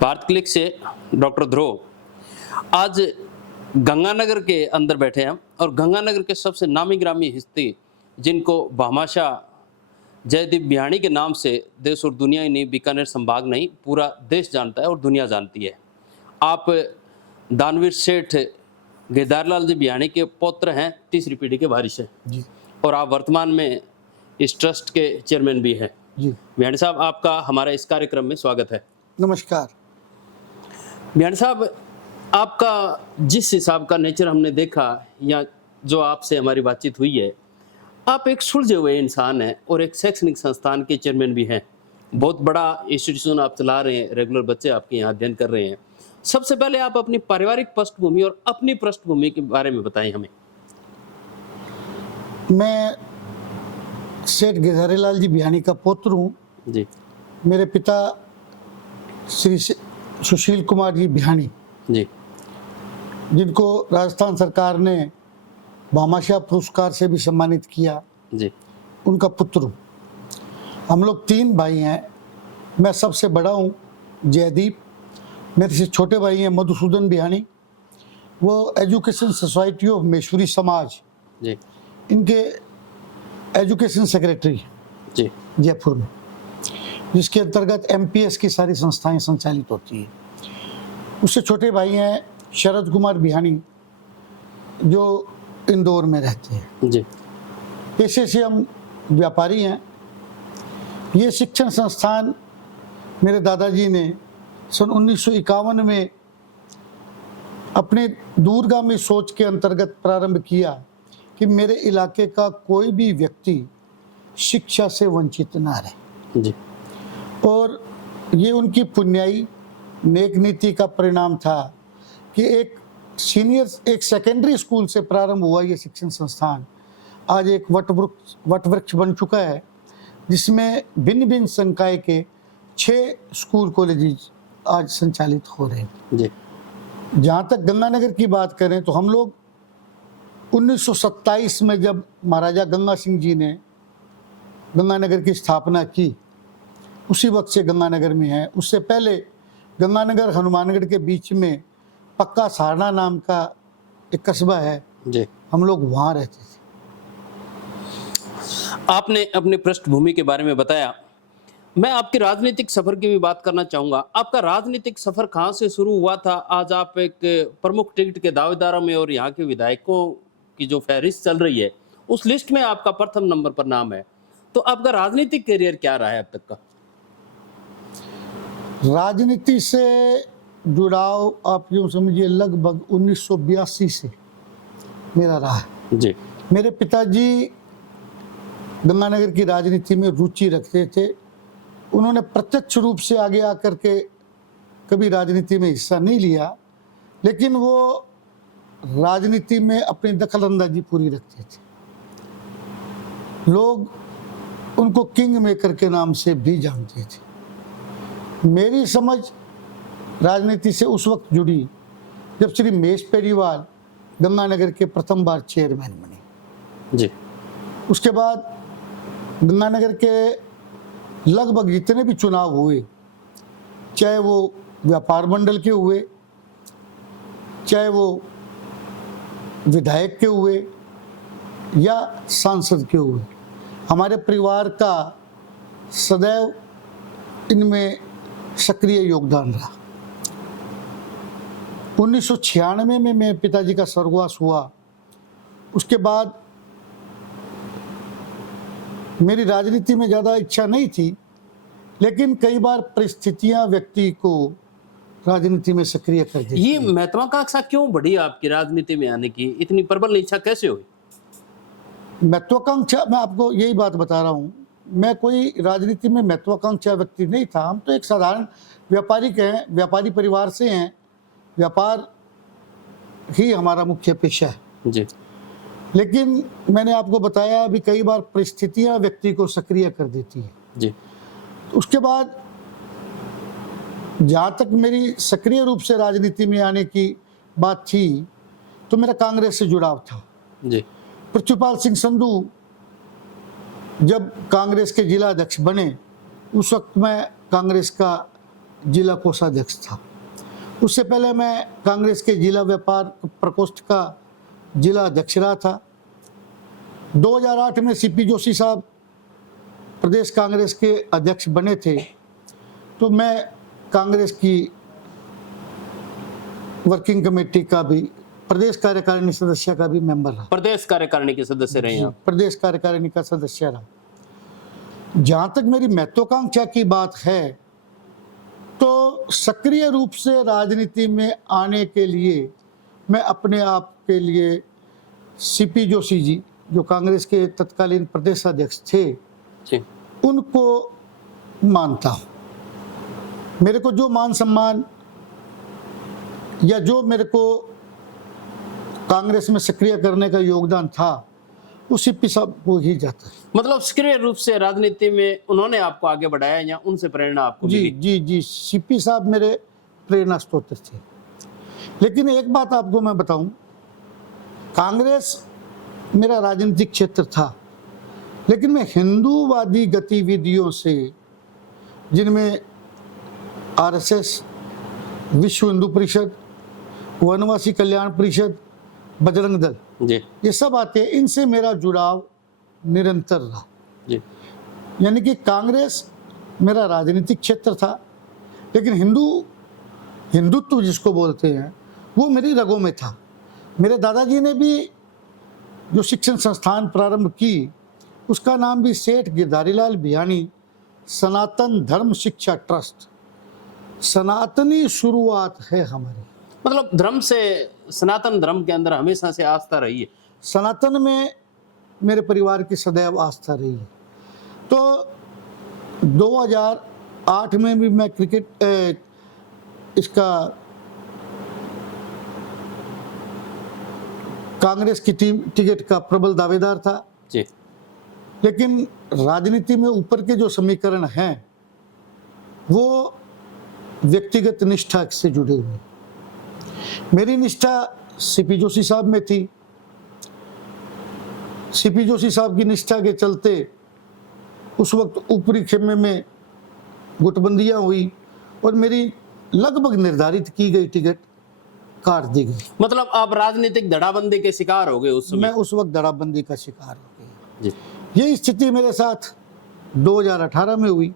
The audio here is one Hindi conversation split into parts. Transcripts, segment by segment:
भारत क्लिक से डॉक्टर ध्रुव आज गंगानगर के अंदर बैठे हैं और गंगानगर के सबसे नामी ग्रामी हस्ती जिनको भामाशाह जयदीप बिहाणी के नाम से देश और दुनिया ही नहीं, बीकानेर संभाग नहीं, पूरा देश जानता है और दुनिया जानती है। आप दानवीर सेठ गेदारलाल जी बिहाणी के पौत्र हैं, तीसरी पीढ़ी के वारिस हैं जी। और आप वर्तमान में इस ट्रस्ट के चेयरमैन भी हैं। जी बिहाणी साहब, आपका हमारे इस कार्यक्रम में स्वागत है। नमस्कार। बिहाणी साहब, आपका जिस हिसाब का नेचर हमने देखा या जो आपसे हमारी बातचीत हुई है, आप एक सुलझे हुए इंसान हैं और एक शैक्षणिक संस्थान के चेयरमैन भी हैं। बहुत बड़ा इंस्टीट्यूशन आप चला रहे हैं, रेगुलर बच्चे आपके यहाँ अध्ययन कर रहे हैं। सबसे पहले आप अपनी पारिवारिक पृष्ठभूमि और अपनी पृष्ठभूमि के बारे में बताएं हमें। मैं सेठ गेदारीलाल जी बिहाणी का पुत्र हूँ। जी मेरे पिता श्री सुशील कुमार जी बिहाणी, जी जिनको राजस्थान सरकार ने भामाशाह पुरस्कार से भी सम्मानित किया, जी उनका पुत्र हूँ। हम लोग 3 भाई हैं। मैं सबसे बड़ा हूँ, जयदीप। मेरे से छोटे भाई हैं मधुसूदन बिहाणी, वो एजुकेशन सोसाइटी ऑफ मेश्वरी समाज, जी इनके एजुकेशन सेक्रेटरी जी जयपुर में, जिसके अंतर्गत एमपीएस की सारी संस्थाएं संचालित होती हैं। उससे छोटे भाई हैं शरद कुमार बिहाणी, जो इंदौर में रहते हैं। जी पेशे से हम व्यापारी हैं। ये शिक्षण संस्थान मेरे दादाजी ने सन 1951 में अपने दूरगामी सोच के अंतर्गत प्रारंभ किया कि मेरे इलाके का कोई भी व्यक्ति शिक्षा से वंचित ना रहे। जी और ये उनकी पुण्याई नेक नीति का परिणाम था कि एक सेकेंडरी स्कूल से प्रारंभ हुआ ये शिक्षण संस्थान आज एक वटवृक्ष बन चुका है, जिसमें भिन्न भिन्न संकाय के 6 स्कूल कॉलेजेस आज संचालित हो रहे हैं। जी जहाँ तक गंगानगर की बात करें तो हम लोग 1927 में जब महाराजा गंगा सिंह जी ने गंगानगर की स्थापना की, उसी वक्त से गंगानगर में है। उससे पहले गंगानगर हनुमानगढ़ के बीच में पक्का सारना नाम का एक कस्बा है, जी हम लोग वहाँ रहते थे। आपने अपनी पृष्ठभूमि के बारे में बताया। मैं आपके राजनीतिक सफर की भी बात करना चाहूंगा। आपका राजनीतिक सफर कहाँ से शुरू हुआ था? आज आप एक प्रमुख टिकट के दावेदारों में और यहाँ के विधायकों की जो फहरिस्त चल रही है, उस लिस्ट में आपका प्रथम नंबर पर नाम है। तो आपका राजनीतिक करियर क्या रहा है अब तक का? राजनीति से जुड़ाव आप यूँ समझिए लगभग 1982 से मेरा रहा है। जी मेरे पिताजी गंगानगर की राजनीति में रुचि रखते थे। उन्होंने प्रत्यक्ष रूप से आगे आकर के कभी राजनीति में हिस्सा नहीं लिया, लेकिन वो राजनीति में अपनी दखलंदाजी पूरी रखते थे। लोग उनको किंग मेकर के नाम से भी जानते थे। मेरी समझ राजनीति से उस वक्त जुड़ी जब श्री महेश पेड़ीवाल गंगानगर के प्रथम बार चेयरमैन बने। जी उसके बाद गंगानगर के लगभग जितने भी चुनाव हुए, चाहे वो व्यापार मंडल के हुए, चाहे वो विधायक के हुए या सांसद के हुए, हमारे परिवार का सदैव इनमें सक्रिय योगदान रहा। 1996 में मेरे पिताजी का स्वर्गवास हुआ। उसके बाद मेरी राजनीति में ज़्यादा इच्छा नहीं थी, लेकिन कई बार परिस्थितियां व्यक्ति को राजनीति में सक्रिय कर देती ये महत्वाकांक्षा क्यों बढ़ी आपकी राजनीति में आने की? इतनी प्रबल इच्छा कैसे हुई? महत्वाकांक्षा, मैं आपको यही बात बता रहा हूँ, मैं कोई राजनीति में महत्वाकांक्षा व्यक्ति नहीं था। हम तो एक साधारण व्यापारी के हैं, व्यापारी परिवार से हैं। व्यापार ही हमारा मुख्य पेशा है। जी लेकिन मैंने आपको बताया अभी, कई बार परिस्थितियां व्यक्ति को सक्रिय कर देती है। जी उसके बाद जहाँ तक मेरी सक्रिय रूप से राजनीति में आने की बात थी, तो मेरा कांग्रेस से जुड़ाव था। जी पृथ्वीपाल सिंह संधू जब कांग्रेस के जिला अध्यक्ष बने, उस वक्त मैं कांग्रेस का जिला कोषाध्यक्ष था। उससे पहले मैं कांग्रेस के जिला व्यापार प्रकोष्ठ का जिला अध्यक्ष रहा था। 2008 में सीपी जोशी साहब प्रदेश कांग्रेस के अध्यक्ष बने थे, तो मैं कांग्रेस की वर्किंग कमेटी का भी, प्रदेश कार्यकारिणी सदस्य का भी मेंबर रहा। प्रदेश कार्यकारिणी के सदस्य रहे हैं आप। प्रदेश कार्यकारिणी का सदस्य रहा। जहां तक मेरी महत्वाकांक्षा की बात है, तो सक्रिय रूप से राजनीति में आने के लिए मैं अपने आप के लिए सीपी जोशी जी, जो कांग्रेस के तत्कालीन प्रदेश अध्यक्ष थे, जी। उनको मानता हूं। मेरे को जो मान सम्मान या जो मेरे को कांग्रेस में सक्रिय करने का योगदान था, वो सीपी साहब को ही जाता है। मतलब सक्रिय रूप से राजनीति में उन्होंने आपको आगे बढ़ाया या उनसे प्रेरणा आपको जी मिली? जी जी, सीपी साहब मेरे प्रेरणा स्रोत थे। लेकिन एक बात आपको मैं बताऊं, कांग्रेस मेरा राजनीतिक क्षेत्र था, लेकिन मैं हिंदूवादी गतिविधियों से, जिनमें आरएसएस, विश्व हिंदू परिषद, वनवासी कल्याण परिषद, बजरंग दल, जी ये सब आते हैं, इनसे मेरा जुड़ाव निरंतर रहा। जी। यानी कि कांग्रेस मेरा राजनीतिक क्षेत्र था, लेकिन हिंदुत्व जिसको बोलते हैं, वो मेरी रगों में था। मेरे दादाजी ने भी जो शिक्षण संस्थान प्रारंभ की, उसका नाम भी सेठ गिरधारीलाल भियानी सनातन धर्म शिक्षा ट्रस्ट। सनातनी शुरुआत है हमारी। मतलब धर्म से, सनातन धर्म के अंदर हमेशा से आस्था रही है। सनातन में मेरे परिवार की सदैव आस्था रही है। तो 2008 में भी मैं क्रिकेट इसका कांग्रेस की टीम टिकट का प्रबल दावेदार था। जी। लेकिन राजनीति में ऊपर के जो समीकरण हैं, वो व्यक्तिगत निष्ठा से जुड़े हुए। मेरी निष्ठा सीपी जोशी साहब में थी। सीपी जोशी साहब की निष्ठा के चलते उस वक्त ऊपरी खेमे में गुटबंदियां हुई और मेरी लगभग निर्धारित की गई टिकट काट दी गई। मतलब आप राजनीतिक धड़ाबंदी के शिकार हो गए उस समय? मैं उस वक्त धड़ाबंदी का शिकार हो गया। जी। यही स्थिति मेरे साथ 2018 में हुई।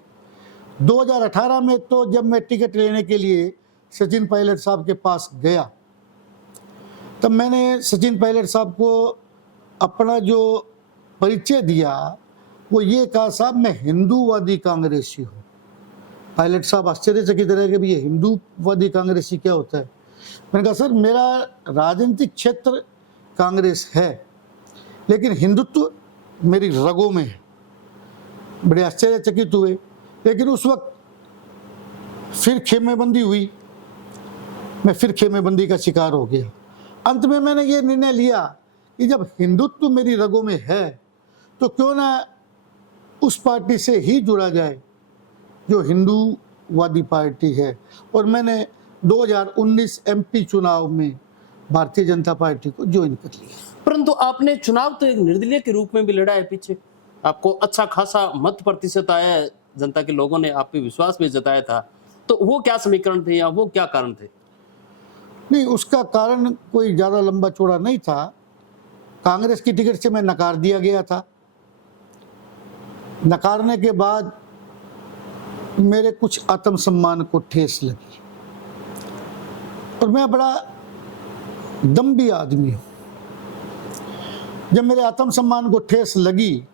2018 में तो जब मैं टिकट लेने के लिए सचिन पायलट साहब के पास गया, तब मैंने सचिन पायलट साहब को अपना जो परिचय दिया, वो ये कहा, साहब मैं हिंदूवादी कांग्रेसी हूँ। पायलट साहब आश्चर्यचकित रह गए, भी ये हिंदूवादी कांग्रेसी क्या होता है? मैंने कहा, सर मेरा राजनीतिक क्षेत्र कांग्रेस है, लेकिन हिंदुत्व मेरी रगों में है। बड़े आश्चर्यचकित हुए। लेकिन उस वक्त फिर खेमेबंदी हुई, मैं फिर खेमेबंदी का शिकार हो गया। अंत में मैंने ये निर्णय लिया कि जब हिंदुत्व मेरी रगों में है, तो क्यों ना उस पार्टी से ही जुड़ा जाए जो हिंदूवादी पार्टी है। और मैंने 2019 एमपी चुनाव में भारतीय जनता पार्टी को ज्वाइन कर लिया। परंतु आपने चुनाव तो एक निर्दलीय के रूप में भी लड़ा है। पीछे आपको अच्छा खासा मत प्रतिशत आया है, जनता के लोगों ने आप पे विश्वास भी जताया था। तो वो क्या समीकरण थे या वो क्या कारण थे? नहीं, उसका कारण कोई ज़्यादा लंबा चौड़ा नहीं था। कांग्रेस की टिकट से मैं नकार दिया गया था। नकारने के बाद मेरे कुछ आत्मसम्मान को ठेस लगी, और मैं बड़ा दम्भी आदमी हूँ। जब मेरे आत्मसम्मान को ठेस लगी,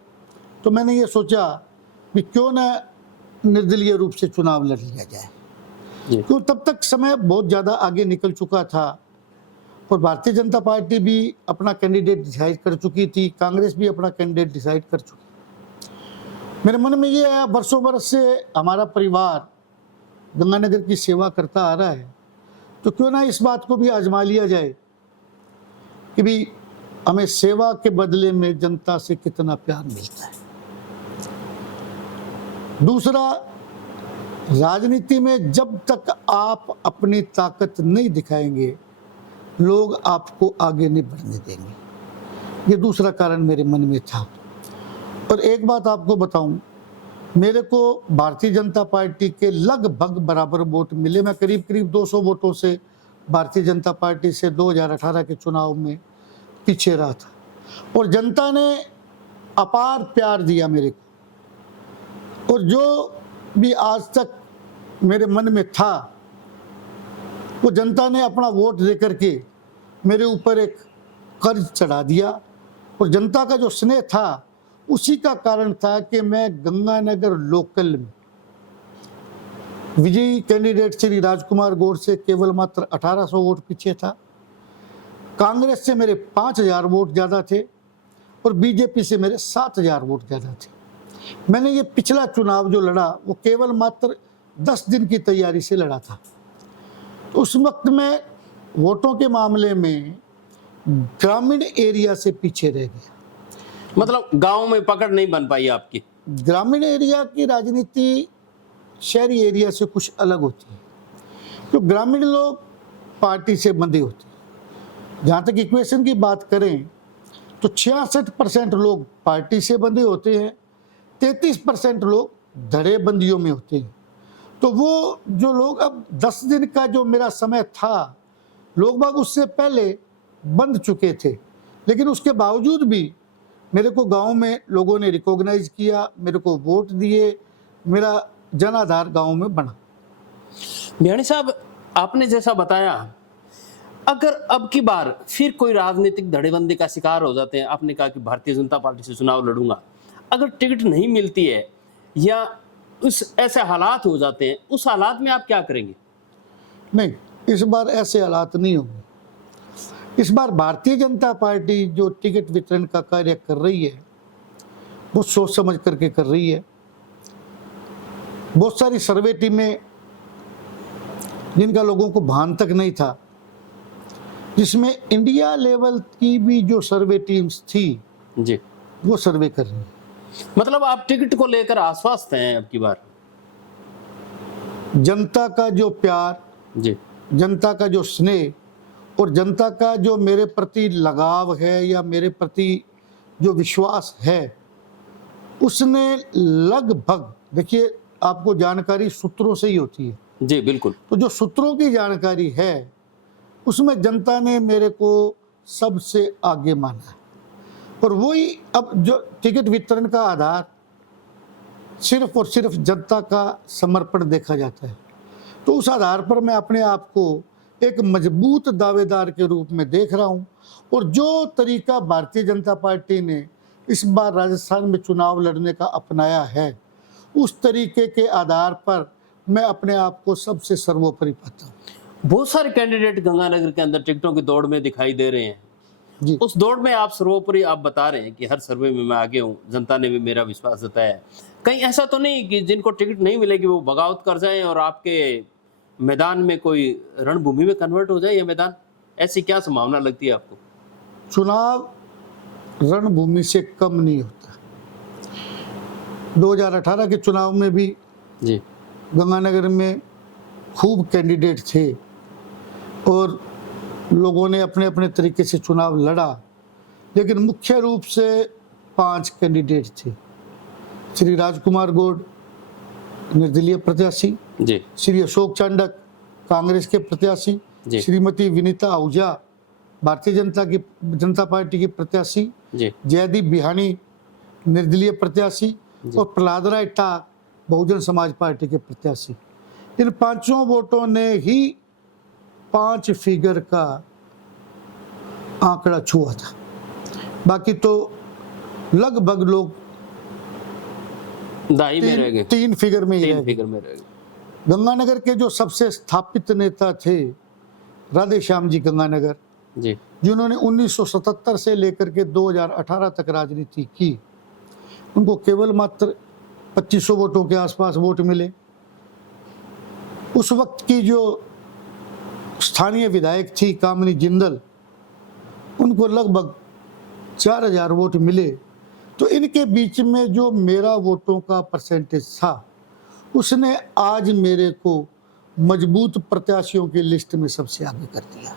तो मैंने ये सोचा कि क्यों ना निर्दलीय रूप से चुनाव लड़ लिया जाए। क्यों, तब तक समय बहुत ज़्यादा आगे निकल चुका था और भारतीय जनता पार्टी भी अपना कैंडिडेट डिसाइड कर चुकी थी, कांग्रेस भी अपना कैंडिडेट डिसाइड कर चुकी। मेरे मन में ये आया, बरसों बरस से हमारा परिवार गंगानगर की सेवा करता आ रहा है, तो क्यों ना इस बात को भी आजमा लिया जाए कि भी हमें सेवा के बदले में जनता से कितना प्यार मिलता है। दूसरा, राजनीति में जब तक आप अपनी ताकत नहीं दिखाएंगे, लोग आपको आगे नहीं बढ़ने देंगे। ये दूसरा कारण मेरे मन में था। और एक बात आपको बताऊं, मेरे को भारतीय जनता पार्टी के लगभग बराबर वोट मिले। मैं करीब करीब 200 वोटों से भारतीय जनता पार्टी से 2018 के चुनाव में पीछे रहा था, और जनता ने अपार प्यार दिया मेरे को। और जो भी आज तक मेरे मन में था, वो जनता ने अपना वोट देकर के मेरे ऊपर एक कर्ज चढ़ा दिया। और जनता का जो स्नेह था, उसी का कारण था कि मैं गंगानगर लोकल में विजयी कैंडिडेट श्री राजकुमार गौड़ से केवल मात्र 1800 वोट पीछे था। कांग्रेस से मेरे 5000 वोट ज़्यादा थे और बीजेपी से मेरे 7000 वोट ज़्यादा थे। मैंने ये पिछला चुनाव जो लड़ा, वो केवल मात्र 10 दिन की तैयारी से लड़ा था। उस वक्त मैं वोटों के मामले में ग्रामीण एरिया से पीछे रह गया। मतलब गांव में पकड़ नहीं बन पाई आपकी। ग्रामीण एरिया की राजनीति शहरी एरिया से कुछ अलग होती है। तो ग्रामीण लोग पार्टी से बंधे होते हैं। जहाँ तक इक्वेशन की बात करें तो 66% लोग पार्टी से बंधे होते हैं, 33% लोग धड़ेबंदियों में होते हैं। तो वो जो लोग, अब 10 दिन का जो मेरा समय था, लोग बाग उससे पहले बंध चुके थे, लेकिन उसके बावजूद भी मेरे को गांव में लोगों ने रिकॉग्नाइज किया, मेरे को वोट दिए, मेरा जनाधार गांव में बना। बिहानी साहब, आपने जैसा बताया, अगर अब की बार फिर कोई राजनीतिक धड़ेबंदी का शिकार हो जाते हैं, आपने कहा कि भारतीय जनता पार्टी से चुनाव लड़ूंगा, अगर टिकट नहीं मिलती है या उस ऐसे हालात हो जाते हैं, उस हालात में आप क्या करेंगे? नहीं, इस बार ऐसे हालात नहीं होंगे। इस बार भारतीय जनता पार्टी जो टिकट वितरण का कार्य कर रही है, वो सोच समझ करके कर रही है। बहुत सारी सर्वे टीमें, जिनका लोगों को भान तक नहीं था, जिसमें इंडिया लेवल की भी जो सर्वे टीम्स थी जी, वो सर्वे कर रही है। मतलब आप टिकट को लेकर आश्वस्त हैं अब की बार? जनता का जो प्यार, जी, जनता का जो स्नेह और जनता का जो मेरे प्रति लगाव है या मेरे प्रति जो विश्वास है, उसने लगभग, देखिए आपको जानकारी सूत्रों से ही होती है। जी बिल्कुल। तो जो सूत्रों की जानकारी है, उसमें जनता ने मेरे को सबसे आगे माना है। और वही अब जो टिकट वितरण का आधार सिर्फ और सिर्फ जनता का समर्पण देखा जाता है। तो उस आधार पर मैं अपने आप को एक मजबूत दावेदार के रूप में देख रहा हूं। और जो तरीका भारतीय जनता पार्टी ने इस बार राजस्थान में चुनाव लड़ने का अपनाया है, उस तरीके के आधार पर मैं अपने आप को सबसे सर्वोपरि पाता हूं। बहुत सारे कैंडिडेट गंगानगर के अंदर टिकटों की दौड़ में दिखाई दे रहे हैं। जी, उस दौड़ में आप सर्वोपरि आप बता रहे हैं कि हर सर्वे में मैं आगे हूँ, जनता ने भी मेरा विश्वास जताया है। कहीं ऐसा तो नहीं कि जिनको टिकट नहीं मिलेगी वो बगावत कर जाएं और आपके मैदान में कोई रणभूमि में कन्वर्ट हो जाए ये मैदान? ऐसी क्या संभावना लगती है आपको? चुनाव रणभूमि से कम नहीं होता। 2018 के चुनाव में भी जी, गंगानगर में खूब कैंडिडेट थे और लोगों ने अपने अपने तरीके से चुनाव लड़ा, लेकिन मुख्य रूप से 5 कैंडिडेट थे। श्री राजकुमार गौड़ निर्दलीय प्रत्याशी, जी, श्री अशोक चांडक कांग्रेस के प्रत्याशी, जी, श्रीमती विनीता आहूजा भारतीय जनता पार्टी की प्रत्याशी, जी, जयदीप बिहानी निर्दलीय प्रत्याशी और प्रहलाद राय टाक बहुजन समाज पार्टी के प्रत्याशी। इन 5 वोटों ने ही 5 फिगर का आंकड़ा छुआ था। बाकी तो लगभग लोग दाई में रह गए, 3 फिगर में ही रह 3 गए। फिगर में रह गए। गंगानगर के जो सबसे स्थापित नेता थे, राधे श्याम जी गंगानगर, जी, जिन्होंने 1977 से लेकर के 2018 तक राजनीति की, उनको केवल मात्र 2500 वोटों के आसपास वोट मिले। उस वक्त की जो स्थानीय विधायक थी कामिनी जिंदल, उनको लगभग 4000 वोट मिले। तो इनके बीच में जो मेरा वोटों का परसेंटेज था, उसने आज मेरे को मजबूत प्रत्याशियों की लिस्ट में सबसे आगे कर दिया।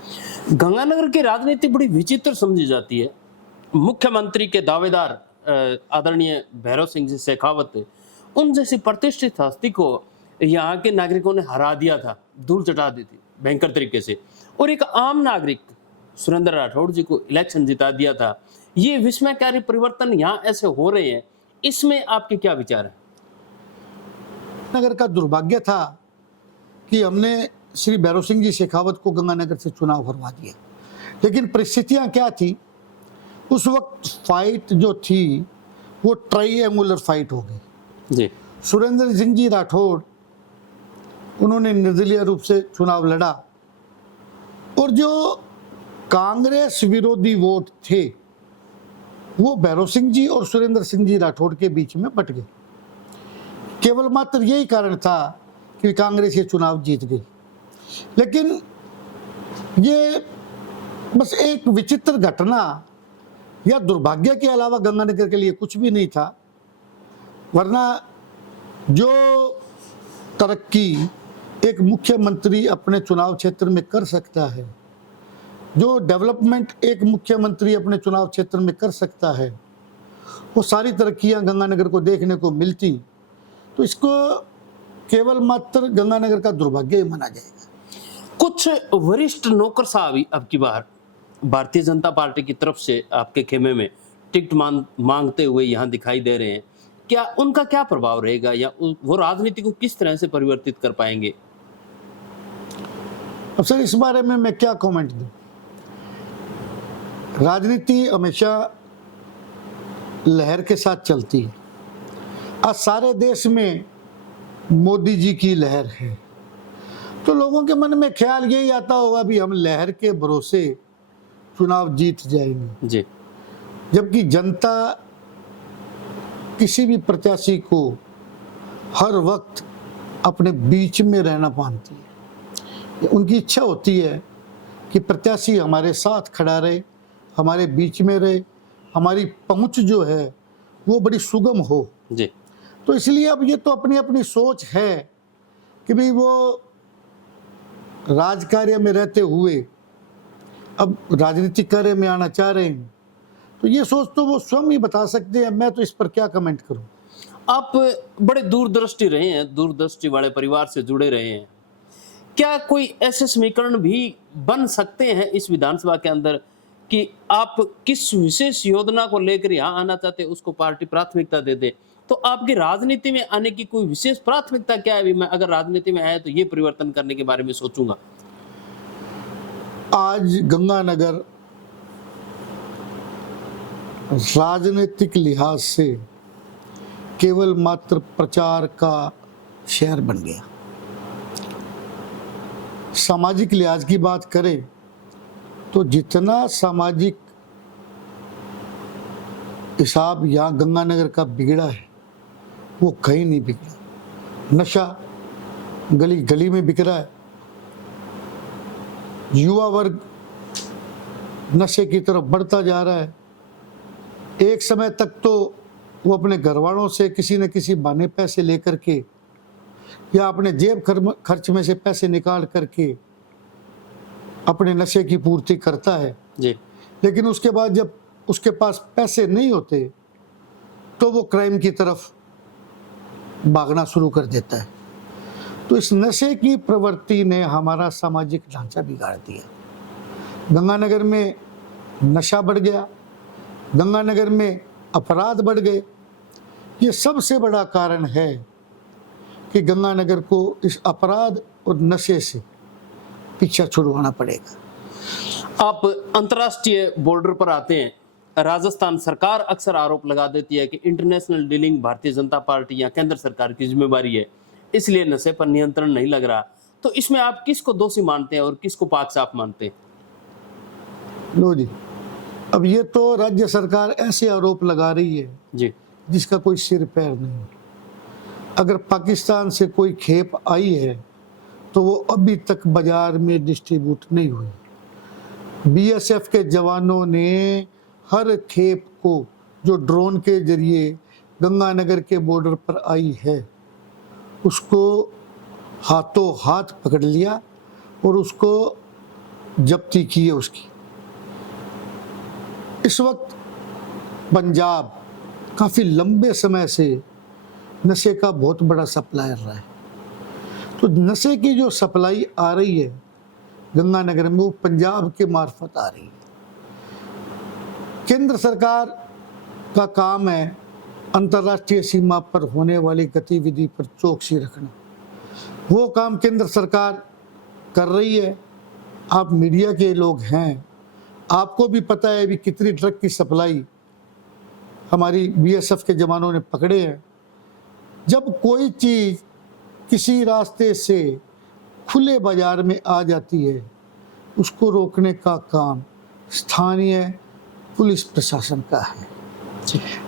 गंगानगर की राजनीति बड़ी विचित्र समझी जाती है। मुख्यमंत्री के दावेदार आदरणीय भैरव सिंह जी शेखावत उन जैसी प्रतिष्ठित हस्ती को यहाँ के नागरिकों ने हरा दिया था, धूल चटा दी थी भयंकर तरीके से, और एक आम नागरिक सुरेंद्र राठौड़ जी को इलेक्शन जिता दिया था। ये विस्मयकारी परिवर्तन यहाँ ऐसे हो रहे हैं, इसमें आपके क्या विचार है? नगर का दुर्भाग्य था कि हमने श्री भैरव सिंह जी शेखावत को गंगानगर से चुनाव हरवा दिया, लेकिन परिस्थितियां क्या थी उस वक्त, फाइट जो थी वो ट्राइएंगुलर फाइट हो गई। जी, सुरेंद्र सिंह जी राठौड़ उन्होंने निर्दलीय रूप से चुनाव लड़ा, और जो कांग्रेस विरोधी वोट थे वो भैरव सिंह जी और सुरेंद्र सिंह जी राठौड़ के बीच में बट गए। केवल मात्र यही कारण था कि कांग्रेस ये चुनाव जीत गई। लेकिन ये बस एक विचित्र घटना या दुर्भाग्य के अलावा गंगानगर के लिए कुछ भी नहीं था, वरना जो तरक्की एक मुख्यमंत्री अपने चुनाव क्षेत्र में कर सकता है, जो डेवलपमेंट एक मुख्यमंत्री अपने चुनाव क्षेत्र में कर सकता है, वो सारी तरक्कियां गंगानगर को देखने को मिलती। तो इसको केवल मात्र गंगानगर का दुर्भाग्य ही माना जाएगा। कुछ वरिष्ठ नौकर साहब अब की बार भारतीय जनता पार्टी की तरफ से आपके खेमे में टिकट मांगते हुए यहाँ दिखाई दे रहे हैं, क्या उनका क्या प्रभाव रहेगा, या वो राजनीति को किस तरह से परिवर्तित कर पाएंगे? अब सर, इस बारे में मैं क्या कमेंट दूं? राजनीति हमेशा लहर के साथ चलती है। आज सारे देश में मोदी जी की लहर है, तो लोगों के मन में ख्याल यही आता होगा भी हम लहर के भरोसे चुनाव जीत जाएंगे जी, जबकि जनता किसी भी प्रत्याशी को हर वक्त अपने बीच में रहना मानती है। उनकी इच्छा होती है कि प्रत्याशी हमारे साथ खड़ा रहे, हमारे बीच में रहे, हमारी पहुंच जो है वो बड़ी सुगम हो जी, तो इसलिए अब ये तो अपनी अपनी सोच है कि भाई वो राजकार्य में रहते हुए अब राजनीतिक कार्य में आना चाह रहे हैं, तो ये सोच तो वो स्वयं ही बता सकते हैं, मैं तो इस पर क्या कमेंट करूं। आप बड़े दूरदृष्टि रहे हैं, दूरदृष्टि वाले परिवार से जुड़े रहे हैं, क्या कोई ऐसे समीकरण भी बन सकते हैं इस विधानसभा के अंदर कि आप किस विशेष योजना को लेकर यहाँ आना चाहते हैं उसको पार्टी प्राथमिकता दे दे? तो आपकी राजनीति में आने की कोई विशेष प्राथमिकता क्या है? मैं अगर राजनीति में आया तो ये परिवर्तन करने के बारे में सोचूंगा। आज गंगानगर राजनीतिक लिहाज से केवल मात्र प्रचार का शहर बन गया। सामाजिक लिहाज की बात करें तो जितना सामाजिक हिसाब यहाँ गंगानगर का बिगड़ा है वो कहीं नहीं बिगड़ा। नशा गली गली में बिक रहा है, युवा वर्ग नशे की तरफ बढ़ता जा रहा है। एक समय तक तो वो अपने घरवालों से किसी न किसी बहाने पैसे लेकर के या अपने जेब खर्च में से पैसे निकाल करके अपने नशे की पूर्ति करता है जी, लेकिन उसके बाद जब उसके पास पैसे नहीं होते तो वो क्राइम की तरफ भागना शुरू कर देता है। तो इस नशे की प्रवृत्ति ने हमारा सामाजिक ढांचा बिगाड़ दिया। गंगानगर में नशा बढ़ गया, गंगानगर में अपराध बढ़ गए। ये सबसे बड़ा कारण है कि गंगानगर को इस अपराध और नशे से पीछा छुड़वाना पड़ेगा। आप अंतर्राष्ट्रीय बॉर्डर पर आते हैं, राजस्थान सरकार अक्सर आरोप लगा देती है कि international dealing Bharatiya Janata party या केंद्र सरकार की जिम्मेवारी है, इसलिए नशे पर नियंत्रण नहीं लग रहा। तो इसमें आप किसको दोषी मानते हैं और किसको पाक साफ मानते हैं? लो जी, अब ये तो राज्य सरकार ऐसे आरोप लगा रही है जी, जिसका कोई सिर पैर नहीं। अगर पाकिस्तान से कोई खेप आई है तो वो अभी तक बाजार में डिस्ट्रीब्यूट नहीं हुई। बीएसएफ के जवानों ने हर खेप को जो ड्रोन के जरिए गंगानगर के बॉर्डर पर आई है उसको हाथों हाथ पकड़ लिया और उसको जब्ती की है उसकी। इस वक्त पंजाब काफ़ी लंबे समय से नशे का बहुत बड़ा सप्लायर रहा है। तो नशे की जो सप्लाई आ रही है गंगानगर में, वो पंजाब के मार्फत आ रही है। केंद्र सरकार का काम है अंतर्राष्ट्रीय सीमा पर होने वाली गतिविधि पर चौकसी रखना। वो काम केंद्र सरकार कर रही है। आप मीडिया के लोग हैं, आपको भी पता है भी कितनी ड्रग की सप्लाई हमारी बीएसएफ के जवानों ने पकड़े हैं। जब कोई चीज़ किसी रास्ते से खुले बाजार में आ जाती है, उसको रोकने का काम स्थानीय पुलिस प्रशासन का है।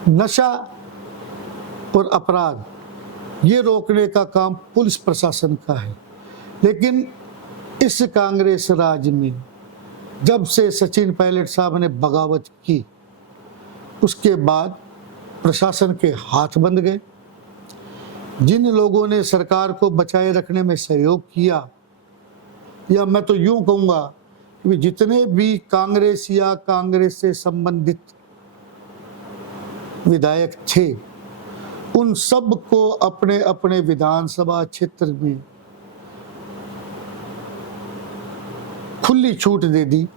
नशा और अपराध ये रोकने का काम पुलिस प्रशासन का है। लेकिन इस कांग्रेस राज में जब से सचिन पायलट साहब ने बगावत की, उसके बाद प्रशासन के हाथ बंध गए। जिन लोगों ने सरकार को बचाए रखने में सहयोग किया, या मैं तो यूं कहूँगा कि जितने भी कांग्रेस या कांग्रेस से संबंधित विधायक थे, उन सब को अपने अपने विधानसभा क्षेत्र में खुली छूट दे दी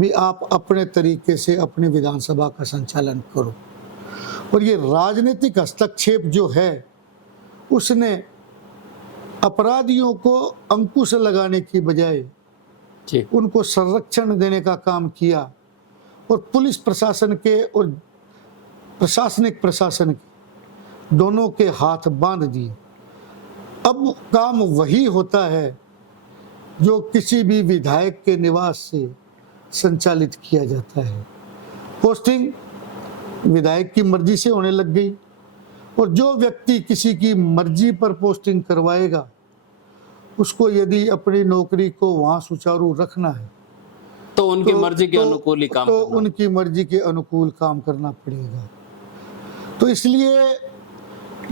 भी आप अपने तरीके से अपनी विधानसभा का संचालन करो। और ये राजनीतिक हस्तक्षेप जो है, उसने अपराधियों को अंकुश लगाने की बजाय उनको संरक्षण देने का काम किया और पुलिस प्रशासन के और प्रशासनिक प्रशासन के दोनों के हाथ बांध दिए। अब काम वही होता है जो किसी भी विधायक के निवास से संचालित किया जाता है। पोस्टिंग विधायक की मर्जी से होने लग गई, और जो व्यक्ति किसी की मर्जी पर पोस्टिंग करवाएगा, उसको यदि अपनी नौकरी को वहां सुचारू रखना है तो उनकी मर्जी के अनुकूल ही काम करना, उनकी मर्जी के अनुकूल काम करना पड़ेगा। तो इसलिए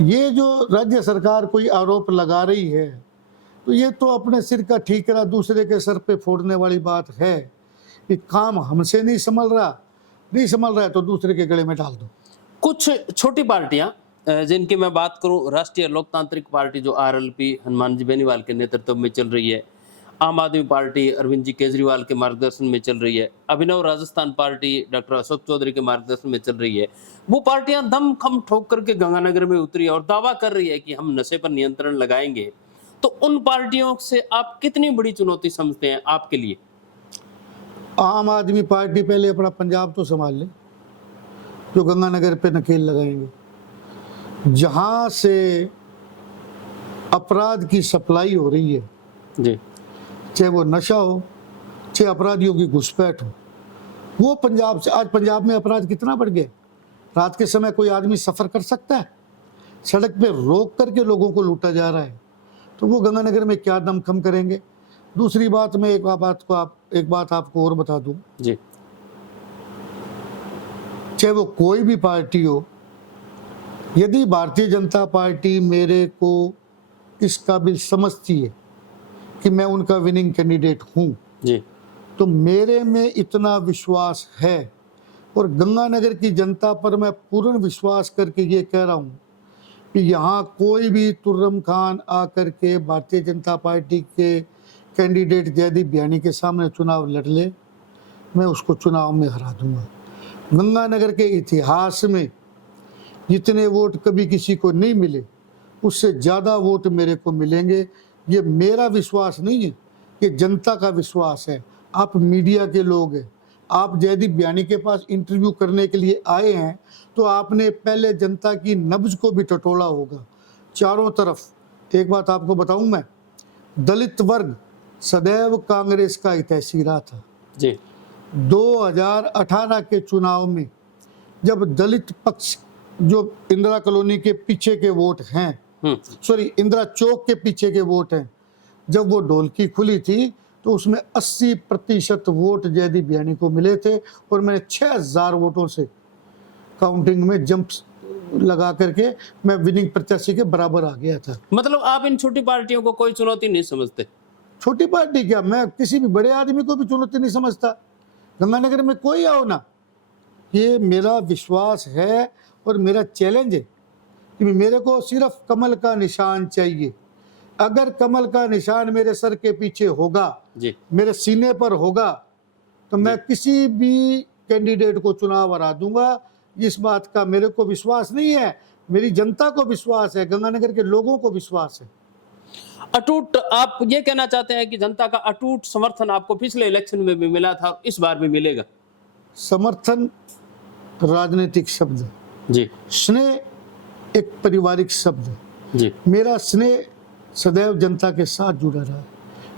ये जो राज्य सरकार कोई आरोप लगा रही है, तो ये तो अपने सिर का ठीकरा दूसरे के सर पे फोड़ने वाली बात है कि काम हमसे नहीं संभल रहा है तो दूसरे के गले में डाल दो। कुछ छोटी पार्टियां जिनकी मैं बात करूं, राष्ट्रीय लोकतांत्रिक पार्टी जो आरएलपी हनुमान जी बेनीवाल के नेतृत्व में चल रही है, आम आदमी पार्टी अरविंद जी केजरीवाल के मार्गदर्शन में चल रही है, अभिनव राजस्थान पार्टी डॉक्टर अशोक चौधरी के मार्गदर्शन में चल रही है, वो पार्टियां दम खम ठोक करके गंगानगर में उतरी और दावा कर रही है कि हम नशे पर नियंत्रण लगाएंगे। तो उन पार्टियों से आप कितनी बड़ी चुनौती समझते हैं आपके लिए? आम आदमी पार्टी पहले अपना पंजाब तो संभाल ले, जो गंगानगर पे नकेल लगाएंगे। जहां से अपराध की सप्लाई हो रही है जी, चाहे वो नशा हो, चाहे अपराधियों की घुसपैठ हो, वो पंजाब से। आज पंजाब में अपराध कितना बढ़ गया। रात के समय कोई आदमी सफर कर सकता है? सड़क पे रोक करके लोगों को लूटा जा रहा है। तो वो गंगानगर में क्या दमखम करेंगे। दूसरी बात, मैं एक बात आपको और बता दूं जी, चाहे वो कोई भी पार्टी हो, यदि भारतीय जनता पार्टी मेरे को इस काबिल समझती है कि मैं उनका विनिंग कैंडिडेट हूं, जी, तो मेरे में इतना विश्वास है और गंगानगर की जनता पर मैं पूर्ण विश्वास करके ये कह रहा हूं कि यहाँ कोई भी तुर्रम खान आकर के भारतीय जनता पार्टी के कैंडिडेट जयदीप बियानी के सामने चुनाव लड़ ले, मैं उसको चुनाव में हरा दूंगा। गंगानगर के इतिहास में जितने वोट कभी किसी को नहीं मिले, उससे ज़्यादा वोट मेरे को मिलेंगे। ये मेरा विश्वास नहीं है, ये जनता का विश्वास है। आप मीडिया के लोग हैं, आप जयदीप बियानी के पास इंटरव्यू करने के लिए आए हैं, तो आपने पहले जनता की नब्ज को भी टटोला होगा चारों तरफ। एक बात आपको बताऊं, मैं दलित वर्ग सदैव कांग्रेस का हितैषी रहा था जी। 2018 के चुनाव में जब दलित पक्ष, जो इंदिरा कॉलोनी के पीछे के वोट हैं, इंदिरा चौक के पीछे के वोट हैं, जब वो ढोलकी खुली थी तो उसमें 80% वोट जयदीप बियानी को मिले थे और मैंने 6000 वोटों से काउंटिंग में जंप लगा करके मैं विनिंग प्रत्याशी के बराबर आ गया था। मतलब आप इन छोटी पार्टियों को कोई चुनौती नहीं समझते? छोटी पार्टी क्या, मैं किसी भी बड़े आदमी को भी चुनौती नहीं समझता। गंगानगर में कोई आओ ना, ये मेरा विश्वास है और मेरा चैलेंज है कि मेरे को सिर्फ कमल का निशान चाहिए। अगर कमल का निशान मेरे सर के पीछे होगा, जी मेरे सीने पर होगा, तो मैं किसी भी कैंडिडेट को चुनाव हरा दूंगा। इस बात का मेरे को विश्वास नहीं है, मेरी जनता को विश्वास है, गंगानगर के लोगों को विश्वास है। अटूट, आप ये कहना चाहते हैं कि जनता का अटूट समर्थन आपको पिछले इलेक्शन में भी मिला था और इस बार भी मिलेगा? समर्थन राजनीतिक शब्द है, जी स्नेह एक पारिवारिक शब्द है। जी मेरा स्नेह सदैव जनता के साथ जुड़ा रहा है।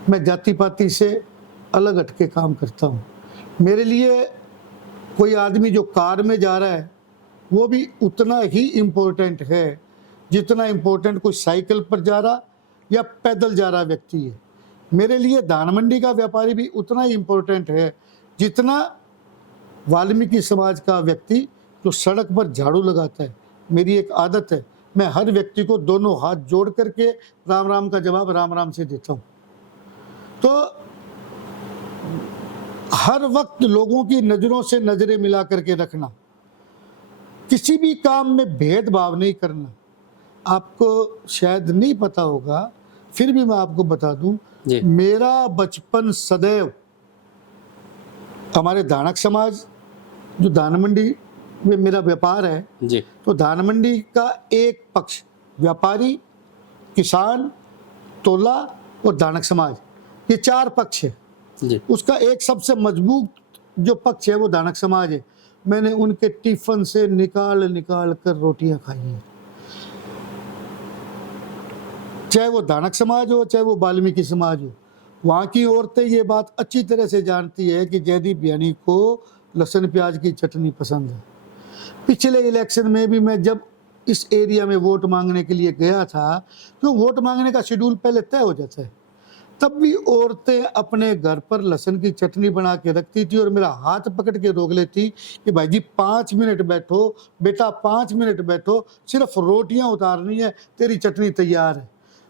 मैं जाति पाति से अलग हटके काम करता हूँ। मेरे लिए कोई आदमी जो कार में जा रहा है वो भी उतना ही इम्पोर्टेंट है जितना इम्पोर्टेंट कोई साइकिल पर जा रहा या पैदल जा रहा व्यक्ति है। मेरे लिए दान मंडी का व्यापारी भी उतना ही इम्पोर्टेंट है जितना वाल्मीकि समाज का व्यक्ति जो सड़क पर झाड़ू लगाता है। मेरी एक आदत है, मैं हर व्यक्ति को दोनों हाथ जोड़ करके राम राम का जवाब राम राम से देता हूँ। तो हर वक्त लोगों की नज़रों से नज़रें मिला करके रखना, किसी भी काम में भेदभाव नहीं करना। आपको शायद नहीं पता होगा, फिर भी मैं आपको बता दूं, जी मेरा बचपन सदैव हमारे दानक समाज जो दान मंडी में मेरा व्यापार है, जी तो दान मंडी का एक पक्ष व्यापारी, किसान, तोला और दानक समाज, ये चार पक्ष है। जी उसका एक सबसे मजबूत जो पक्ष है वो दानक समाज है। मैंने उनके टिफिन से निकाल निकाल कर रोटियां खाई हैं, चाहे वो दानक समाज हो चाहे वो वाल्मीकि समाज हो। वहाँ की औरतें ये बात अच्छी तरह से जानती है कि जयदीप बियानी को लहसुन प्याज की चटनी पसंद है। पिछले इलेक्शन में भी मैं जब इस एरिया में वोट मांगने के लिए गया था, तो वोट मांगने का शेड्यूल पहले तय हो जाता है, तब भी औरतें अपने घर पर लहसुन की चटनी बना के रखती थी और मेरा हाथ पकड़ के रोक लेती कि भाई जी 5 मिनट बैठो, बेटा 5 मिनट बैठो, सिर्फ रोटियां उतारनी है, तेरी चटनी तैयार है।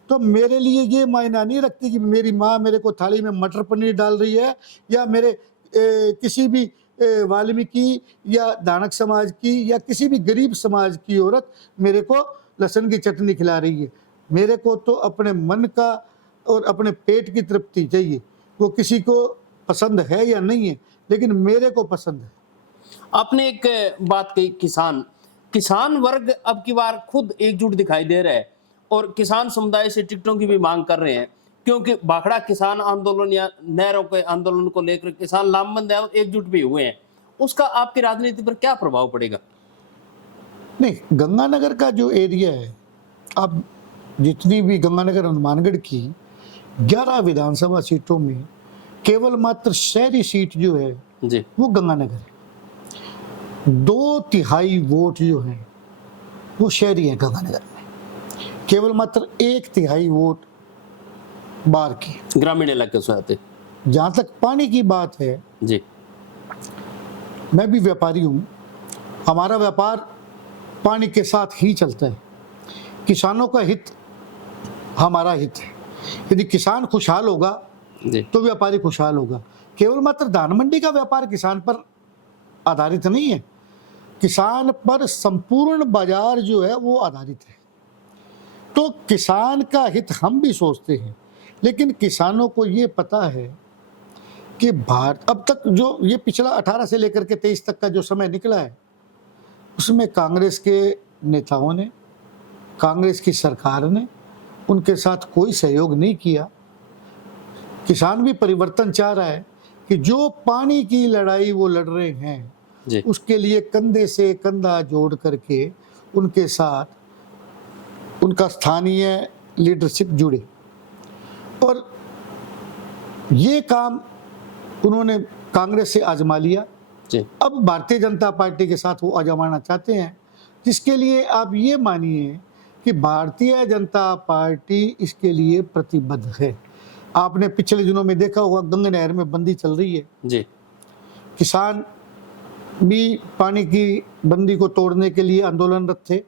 तो मेरे लिए ये मायना नहीं रखती कि मेरी माँ मेरे को थाली में मटर पनीर डाल रही है या मेरे किसी भी वाल्मीकि या दानक समाज की या किसी भी गरीब समाज की औरत मेरे को लहसुन की चटनी खिला रही है। मेरे को तो अपने मन का और अपने पेट की तृप्ति चाहिए, वो किसी को पसंद है या नहीं है, लेकिन मेरे को पसंद है। आपने एक बात कही, किसान वर्ग अब की बार खुद एकजुट दिखाई दे रहा है और किसान समुदाय से टिकटों की भी मांग कर रहे हैं, क्योंकि भाखड़ा किसान आंदोलन या नहरों के आंदोलन को लेकर किसान लामबंद है और एकजुट भी हुए हैं। उसका आपकी राजनीति पर क्या प्रभाव पड़ेगा? नहीं, गंगानगर का जो एरिया है, अब जितनी भी गंगानगर हनुमानगढ़ की 11 विधानसभा सीटों में केवल मात्र शहरी सीट जो है जी वो गंगानगर है। 2/3 वोट जो है वो शहरी है गंगानगर में, केवल मात्र 1/3 वोट बाहर की ग्रामीण इलाके से आते। जहाँ तक पानी की बात है, जी मैं भी व्यापारी हूँ, हमारा व्यापार पानी के साथ ही चलता है। किसानों का हित हमारा हित है। यदि किसान खुशहाल होगा जी तो व्यापारी खुशहाल होगा। केवल मात्र दान मंडी का व्यापार किसान पर आधारित नहीं है, किसान पर संपूर्ण बाजार जो है वो आधारित है। तो किसान का हित हम भी सोचते हैं, लेकिन किसानों को ये पता है कि भारत अब तक जो ये पिछला 18 से लेकर के 23 तक का जो समय निकला है, उसमें कांग्रेस के नेताओं ने, कांग्रेस की सरकार ने उनके साथ कोई सहयोग नहीं किया। किसान भी परिवर्तन चाह रहा है कि जो पानी की लड़ाई वो लड़ रहे हैं जी उसके लिए कंधे से कंधा जोड़ करके उनके साथ उनका स्थानीय लीडरशिप जुड़े, और ये काम उन्होंने कांग्रेस से आजमा लिया। जी अब भारतीय जनता पार्टी के साथ वो आजमाना चाहते हैं, जिसके लिए आप ये मानिए कि भारतीय जनता पार्टी इसके लिए प्रतिबद्ध है। आपने पिछले दिनों में देखा होगा, गंगा नहर में बंदी चल रही है, जी किसान भी पानी की बंदी को तोड़ने के लिए आंदोलनरत थे।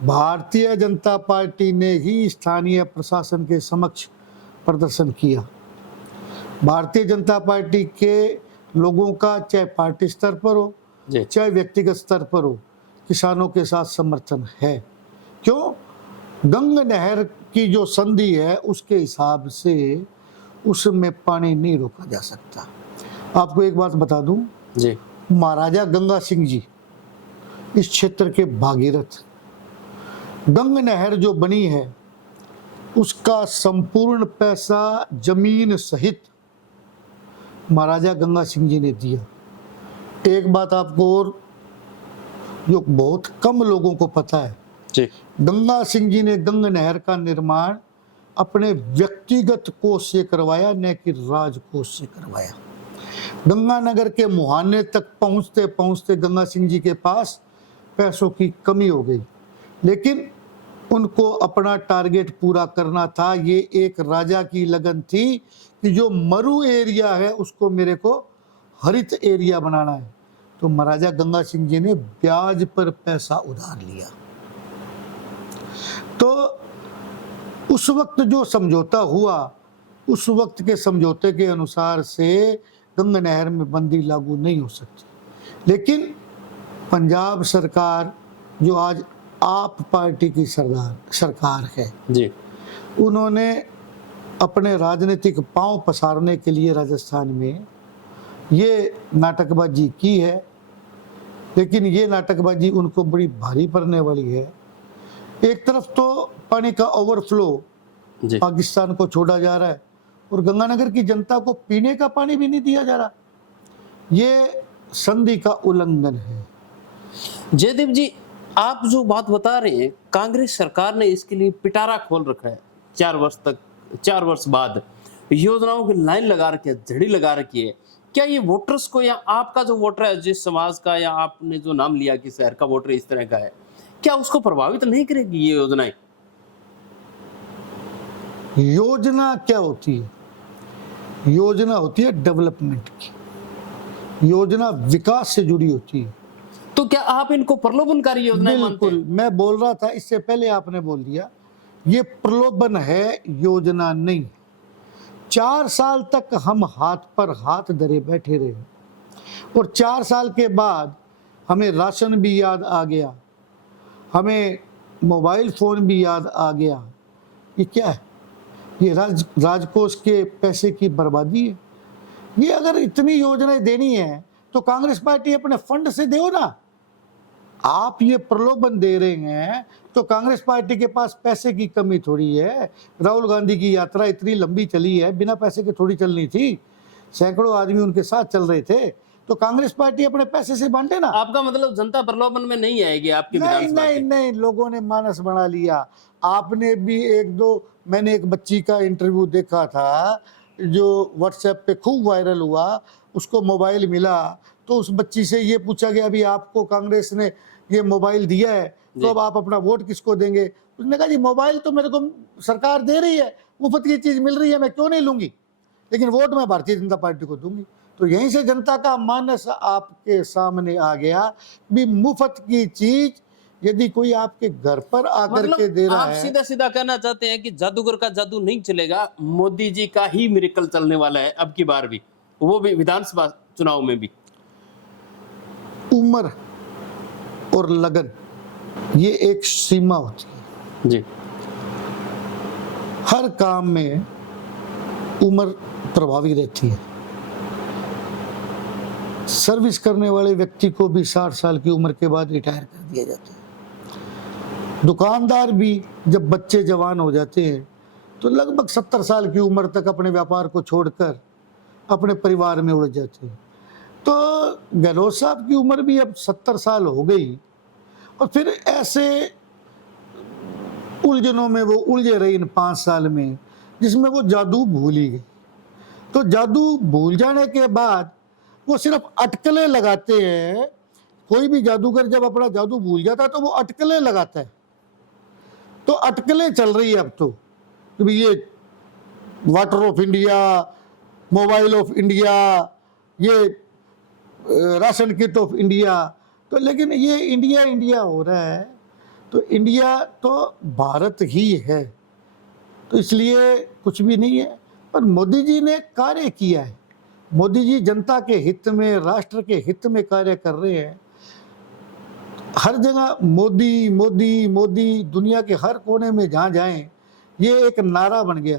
भारतीय जनता पार्टी ने ही स्थानीय प्रशासन के समक्ष प्रदर्शन किया। भारतीय जनता पार्टी के लोगों का चाहे पार्टी स्तर पर हो जी चाहे व्यक्तिगत स्तर पर हो, किसानों के साथ समर्थन है। गंग नहर की जो संधि है उसके हिसाब से उसमें पानी नहीं रोका जा सकता। आपको एक बात बता दूं, जी महाराजा गंगा सिंह जी इस क्षेत्र के भागीरथ, गंग नहर जो बनी है उसका संपूर्ण पैसा जमीन सहित महाराजा गंगा सिंह जी ने दिया। एक बात आपको और जो बहुत कम लोगों को पता है, जी गंगा सिंह जी ने गंग नहर का निर्माण अपने व्यक्तिगत कोष से करवाया, न कि राजकोष से करवाया। गंगानगर के मुहाने तक पहुंचते पहुंचते गंगा सिंह जी के पास पैसों की कमी हो गई, लेकिन उनको अपना टारगेट पूरा करना था। ये एक राजा की लगन थी कि जो मरु एरिया है उसको मेरे को हरित एरिया बनाना है। तो महाराजा गंगा सिंह जी ने ब्याज पर पैसा उधार लिया। तो उस वक्त जो समझौता हुआ, उस वक्त के समझौते के अनुसार से गंगा नहर में बंदी लागू नहीं हो सकती। लेकिन पंजाब सरकार जो आज आप पार्टी की सरकार है, जी उन्होंने अपने राजनीतिक पांव पसारने के लिए राजस्थान में ये नाटकबाजी की है, लेकिन ये नाटकबाजी उनको बड़ी भारी पड़ने वाली है। एक तरफ तो पानी का ओवरफ्लो जी पाकिस्तान को छोड़ा जा रहा है और गंगानगर की जनता को पीने का पानी भी नहीं दिया जा रहा। ये संधि का उल्लंघन है। जयदीप जी, आप जो बात बता रहे हैं, कांग्रेस सरकार ने इसके लिए पिटारा खोल रखा है। 4 वर्ष बाद योजनाओं की लाइन लगा रखी है, झड़ी लगा रखी है। क्या ये वोटर्स को, या आपका जो वोटर है, जिस समाज का, या आपने जो नाम लिया कि शहर का वोटर इस तरह का है, क्या उसको प्रभावित नहीं करेगी ये योजनाएं? योजना क्या होती है? योजना होती है डेवलपमेंट की, योजना विकास से जुड़ी होती है। तो क्या आप इनको प्रलोभनकारी योजनाएं मानते हैं? बिल्कुल, मैं बोल रहा था, इससे पहले आपने बोल दिया। ये प्रलोभन है, योजना नहीं। 4 साल तक हम हाथ पर हाथ धरे बैठे रहे और 4 साल के बाद हमें राशन भी याद आ गया, हमें मोबाइल फोन भी याद आ गया। ये क्या है? ये राजकोष के पैसे की बर्बादी है। ये अगर इतनी योजनाएं देनी है तो कांग्रेस पार्टी अपने फंड से दो ना। आप ये प्रलोभन दे रहे हैं तो कांग्रेस पार्टी के पास पैसे की कमी थोड़ी है। राहुल गांधी की यात्रा इतनी लंबी चली है, बिना पैसे के थोड़ी चलनी थी। सैकड़ों आदमी उनके साथ चल रहे थे, तो कांग्रेस पार्टी अपने पैसे से बांटे ना। आपका मतलब जनता प्रलोभन में नहीं आएगी आपके नहीं विधानसभा नहीं के? नहीं, लोगों ने मानस बना लिया। आपने भी मैंने एक बच्ची का इंटरव्यू देखा था जो व्हाट्सएप पे खूब वायरल हुआ। उसको मोबाइल मिला तो उस बच्ची से ये पूछा गया, अभी आपको कांग्रेस ने ये मोबाइल दिया है तो अब आप अपना वोट किसको देंगे? उसने कहा, जी मोबाइल तो मेरे को सरकार दे रही है, मुफ्त की चीज मिल रही है, मैं क्यों नहीं लूंगी, लेकिन वोट मैं भारतीय जनता पार्टी को दूंगी। तो यहीं से जनता का मानस आपके सामने आ गया भी मुफ्त की चीज यदि कोई आपके घर पर आकर के दे रहा आप है। सीधा सीधा कहना चाहते हैं कि जादूगर का जादू नहीं चलेगा, मोदी जी का ही मिरेकल चलने वाला है अब की बार भी, वो भी विधानसभा चुनाव में भी। उम्र और लगन, ये एक सीमा होती है। जी हर काम में उम्र प्रभावी रहती है। सर्विस करने वाले व्यक्ति को भी 60 साल की उम्र के बाद रिटायर कर दिया जाता है। दुकानदार भी जब बच्चे जवान हो जाते हैं तो लगभग 70 साल की उम्र तक अपने व्यापार को छोड़कर अपने परिवार में उलझ जाते हैं। तो गहलोत साहब की उम्र भी अब 70 साल हो गई और फिर ऐसे उलझनों में वो उलझे रहे इन 5 साल में, जिसमें वो जादू भूल ही गई। तो जादू भूल जाने के बाद वो सिर्फ अटकलें लगाते हैं। कोई भी जादूगर जब अपना जादू भूल जाता है तो वो अटकलें लगाता है। तो अटकलें चल रही है अब तो कि ये water of India, mobile of India, ये राशन किट ऑफ इंडिया। तो लेकिन ये इंडिया इंडिया हो रहा है, तो इंडिया तो भारत ही है, तो इसलिए कुछ भी नहीं है। पर मोदी जी ने कार्य किया है। मोदी जी जनता के हित में, राष्ट्र के हित में कार्य कर रहे हैं। हर जगह मोदी मोदी मोदी, दुनिया के हर कोने में जहाँ जाएं ये एक नारा बन गया।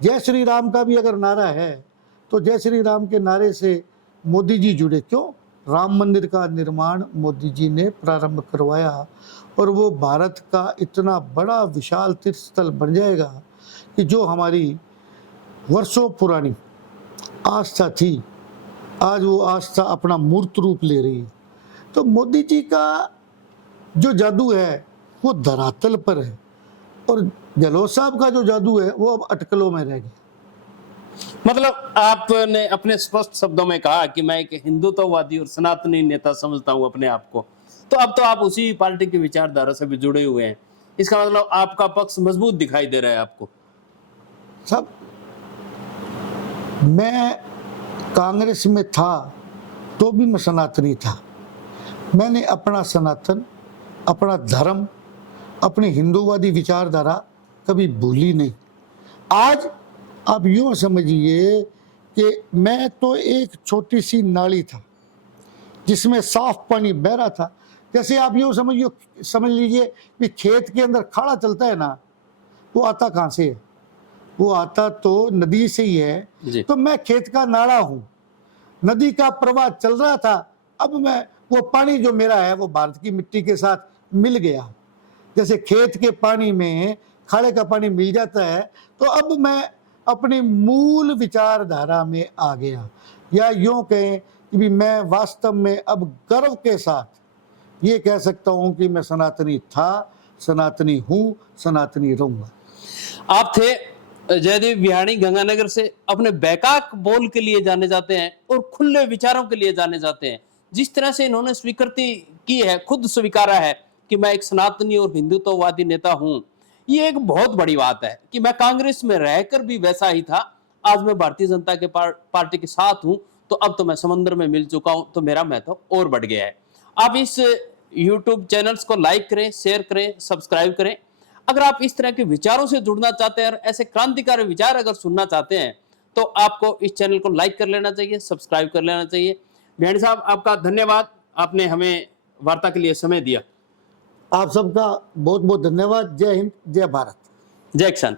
जय श्री राम का भी अगर नारा है तो जय श्री राम के नारे से मोदी जी जुड़े। क्यों? राम मंदिर का निर्माण मोदी जी ने प्रारंभ करवाया और वो भारत का इतना बड़ा विशाल तीर्थ स्थल बन जाएगा कि जो हमारी वर्षों पुरानी आस्था थी, आज वो आस्था अपना मूर्त रूप ले रही है। तो मोदी जी का जो जादू है वो धरातल पर है और गहलोत साहब का जो जादू है वो अब अटकलों में रह गया। मतलब आपने अपने स्पष्ट शब्दों में कहा कि मैं एक हिंदुत्ववादी और सनातनी नेता समझता हूं अपने आप को, तो अब तो आप उसी पार्टी की विचारधारा से भी जुड़े हुए हैं। इसका मतलब आपका पक्ष मजबूत दिखाई दे रहा है आपको। सब मैं कांग्रेस में था तो भी मैं सनातनी था। मैंने अपना सनातन, अपना धर्म, अपनी हिंदूवादी विचारधारा कभी भूली नहीं। आज आप यूँ समझिए कि मैं तो एक छोटी सी नाली था जिसमें साफ पानी बह रहा था। जैसे आप यूँ समझ लीजिए कि खेत के अंदर खाड़ा चलता है ना, वो आता कहाँ से है? वो आता तो नदी से ही है। जी। तो मैं खेत का नाड़ा हूँ, नदी का प्रवाह चल रहा था, अब मैं वो पानी जो मेरा है वो भारत की मिट्टी के साथ मिल गया। जैसे खेत के पानी में खाड़े का पानी मिल जाता है, तो अब मैं अपनी मूल विचारधारा में आ गया। या यूँ कहें कि भी मैं वास्तव में अब गर्व के साथ ये कह सकता हूँ कि मैं सनातनी था, सनातनी हूँ, सनातनी रहूँगा। आप थे जयदेव बिहाणी गंगानगर से, अपने बैकाक बोल के लिए जाने जाते हैं और खुले विचारों के लिए जाने जाते हैं। जिस तरह से इन्होंने स्वीकृति की है, खुद स्वीकारा है कि मैं एक सनातनी और हिंदुत्ववादी नेता हूं, ये एक बहुत बड़ी बात है कि मैं कांग्रेस में रहकर भी वैसा ही था, आज मैं भारतीय जनता के पार्टी के साथ हूं, तो अब तो मैं समंदर में मिल चुका हूं, तो मेरा महत्व और बढ़ गया है। आप इस यूट्यूब चैनल्स को लाइक करें, शेयर करें, सब्सक्राइब करें। अगर आप इस तरह के विचारों से जुड़ना चाहते हैं और ऐसे क्रांतिकारी विचार अगर सुनना चाहते हैं, तो आपको इस चैनल को लाइक कर लेना चाहिए, सब्सक्राइब कर लेना चाहिए। बिहाणी साहब, आपका धन्यवाद, आपने हमें वार्ता के लिए समय दिया। आप सबका बहुत बहुत धन्यवाद। जय हिंद, जय भारत, जय किसान।